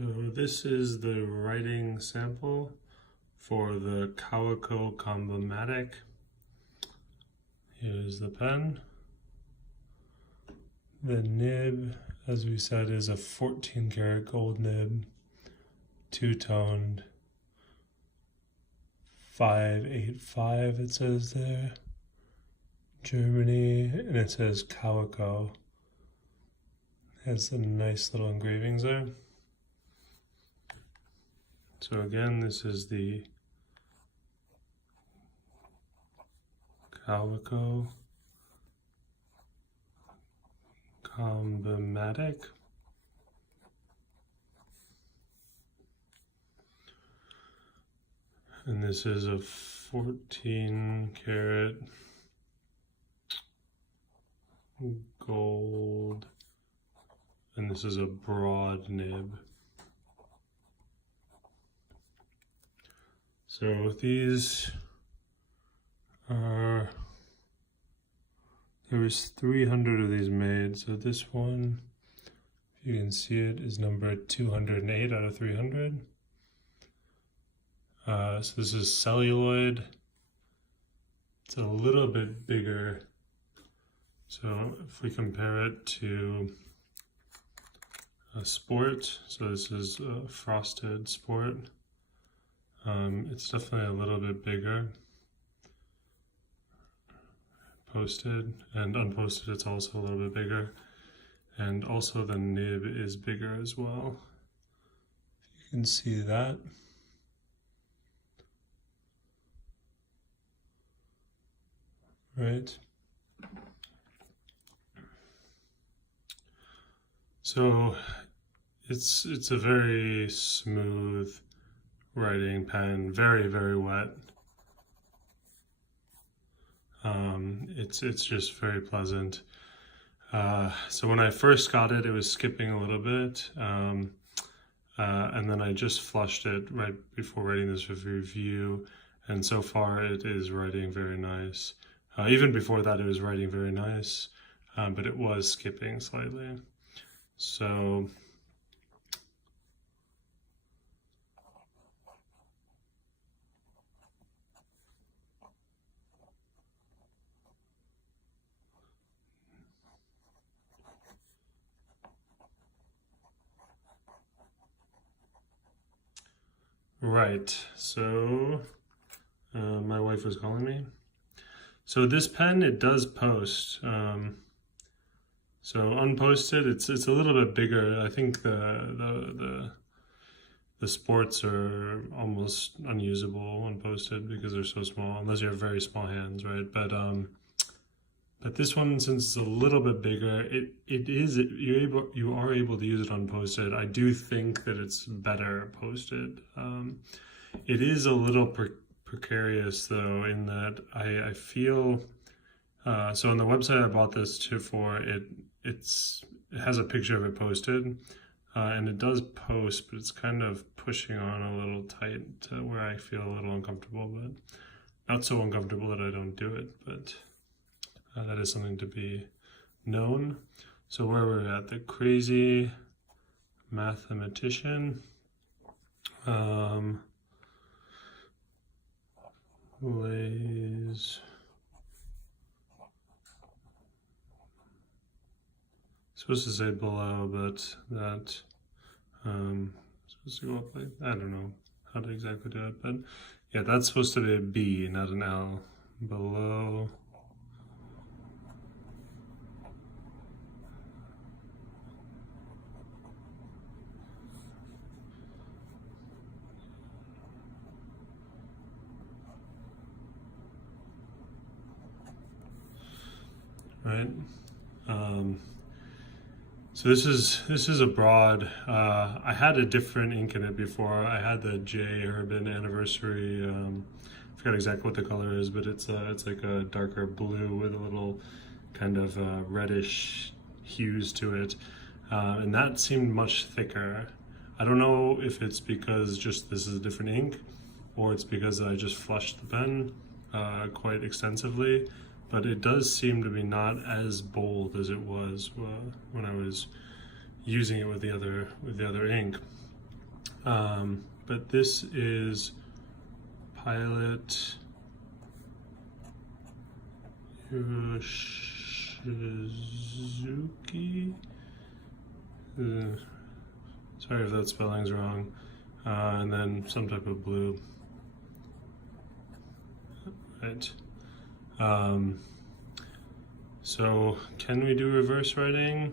So this is the writing sample for the Kaweco Combimatic. Here's the pen. The nib, as we said, is a 14 karat gold nib, two-toned, 585 it says there, Germany, and it says Kaweco. Has some nice little engravings there. So again, this is the Kaweco Combimatic. And this is a 14 karat gold, and this is a broad nib. So these are, there was 300 of these made. So this one, if you can see it, is number 208 out of 300. So this is celluloid. It's a little bit bigger. So if we compare it to a sport, so this is a frosted sport. It's definitely a little bit bigger. Posted and unposted, it's also a little bit bigger. And also the nib is bigger as well. You can see that. Right. So it's a very smooth writing pen, very, very wet. It's just very pleasant. So when I first got it, it was skipping a little bit, and then I just flushed it right before writing this review, and so far it is writing very nice. Even before that, it was writing very nice, but it was skipping slightly. So right, so my wife was calling me. So this pen, it does post. So unposted, it's a little bit bigger. I think the sports are almost unusable unposted because they're so small, unless you have very small hands, right? But this one, since it's a little bit bigger, you are able to use it unposted. I do think that it's better posted. It is a little precarious though, in that I feel so on the website I bought this for, it has a picture of it posted, and it does post, but it's kind of pushing on a little tight to where I feel a little uncomfortable, but not so uncomfortable that I don't do it, but that is something to be known. So where we're at, the crazy mathematician, lays supposed to say below, but that supposed to go up like, I don't know how to exactly do it, but yeah, that's supposed to be a B, not an L. Below right. So this is a broad. I had a different ink in it before. I had the J. Urban Anniversary. I forgot exactly what the color is, but it's like a darker blue with a little kind of reddish hues to it, and that seemed much thicker. I don't know if it's because just this is a different ink, or it's because I just flushed the pen quite extensively. But it does seem to be not as bold as it was when I was using it with the other ink. But this is Pilot Yoshizuki. Sorry if that spelling's wrong. And then some type of blue. Right. So can we do reverse writing?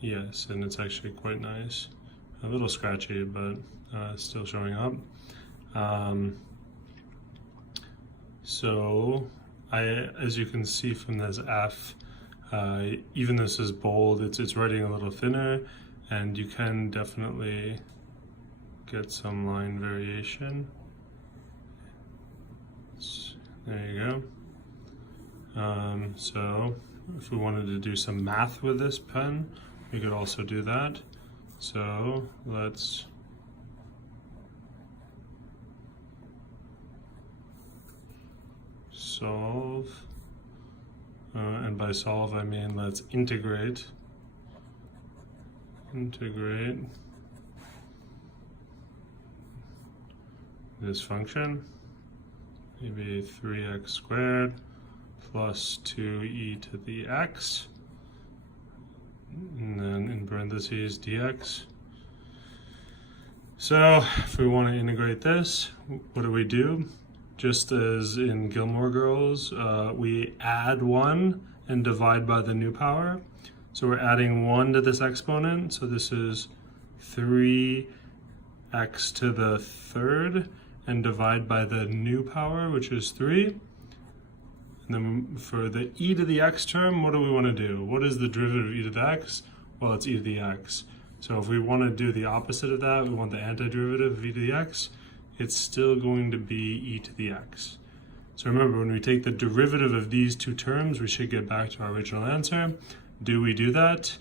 Yes, and it's actually quite nice. A little scratchy, but still showing up. So as you can see from this F, even this is bold, it's writing a little thinner, and you can definitely get some line variation. There you go. So if we wanted to do some math with this pen, we could also do that. So let's solve, and by solve I mean let's integrate this function, maybe 3x squared plus 2e to the x, and then in parentheses dx. So if we want to integrate this, what do? Just as in Gilmore Girls, we add 1 and divide by the new power. So we're adding 1 to this exponent, so this is 3x to the third, and divide by the new power, which is 3. And then for the e to the x term, what do we want to do? What is the derivative of e to the x? Well, it's e to the x. So if we want to do the opposite of that, we want the antiderivative of e to the x, it's still going to be e to the x. So remember, when we take the derivative of these two terms, we should get back to our original answer. Do we do that?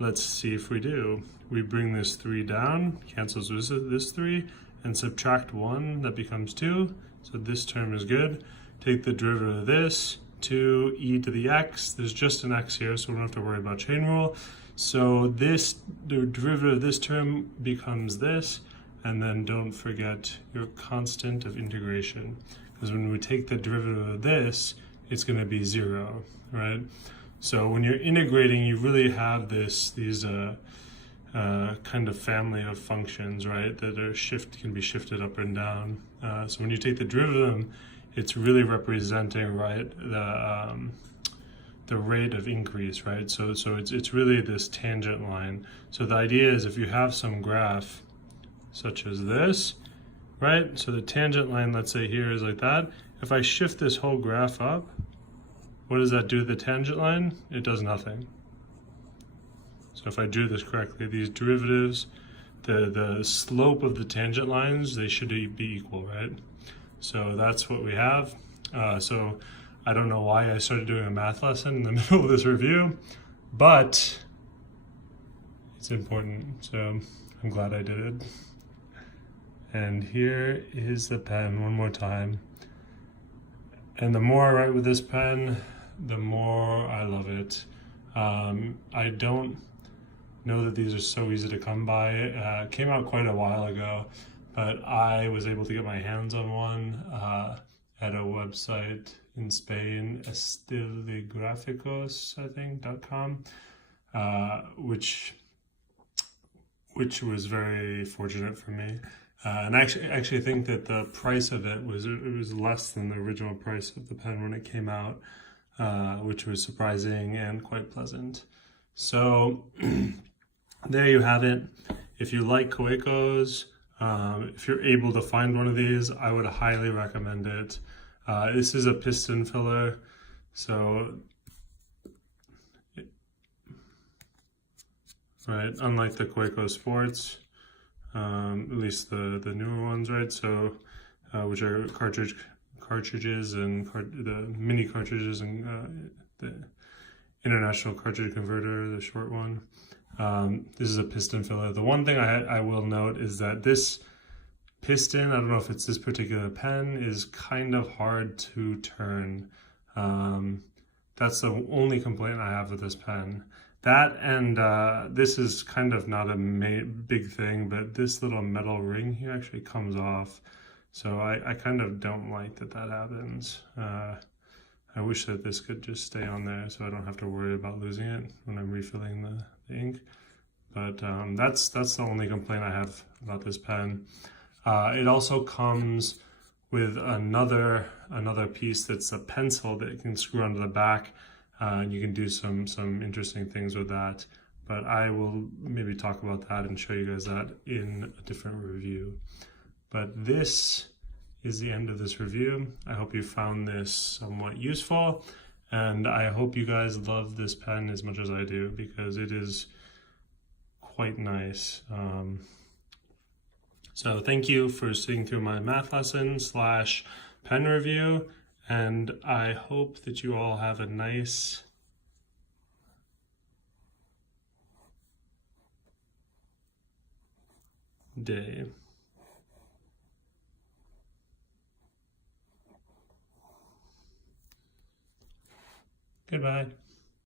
Let's see if we do. We bring this 3 down, cancels this 3, and subtract 1, that becomes 2. So this term is good. Take the derivative of this, 2e to the x. There's just an x here, so we don't have to worry about chain rule. So the derivative of this term becomes this, and then don't forget your constant of integration. Because when we take the derivative of this, it's going to be 0, right? So when you're integrating, you really have these kind of family of functions, right, that are can be shifted up and down. So when you take the derivative of them, it's really representing, right, the rate of increase, right? So it's really this tangent line. So the idea is if you have some graph such as this, right? So the tangent line, let's say here, is like that. If I shift this whole graph up, what does that do to the tangent line? It does nothing. So if I drew this correctly, these derivatives, the slope of the tangent lines, they should be equal, right? So that's what we have. So I don't know why I started doing a math lesson in the middle of this review, but it's important, so I'm glad I did it. And here is the pen one more time. And the more I write with this pen, the more I love it. I don't know that these are so easy to come by. It came out quite a while ago, but I was able to get my hands on one at a website in Spain, estiligraficos, I think, .com, which was very fortunate for me. And I actually think that the price of it was less than the original price of the pen when it came out, which was surprising and quite pleasant. So there you have it. If you like Kawecos, if you're able to find one of these, I would highly recommend it. This is a piston filler, so right, unlike the Kaweco Sports, at least the newer ones, right? So which are cartridges and the mini cartridges and the international cartridge converter, the short one. This is a piston filler. The one thing I will note is that this piston, I don't know if it's this particular pen, is kind of hard to turn. That's the only complaint I have with this pen. That and this is kind of not a big thing, but this little metal ring here actually comes off. So I kind of don't like that happens. I wish that this could just stay on there so I don't have to worry about losing it when I'm refilling the ink. But that's the only complaint I have about this pen. It also comes with another piece that's a pencil that you can screw onto the back. And you can do some interesting things with that. But I will maybe talk about that and show you guys that in a different review. But this is the end of this review. I hope you found this somewhat useful, and I hope you guys love this pen as much as I do, because it is quite nice. So thank you for sitting through my math lesson / pen review, and I hope that you all have a nice day. Goodbye.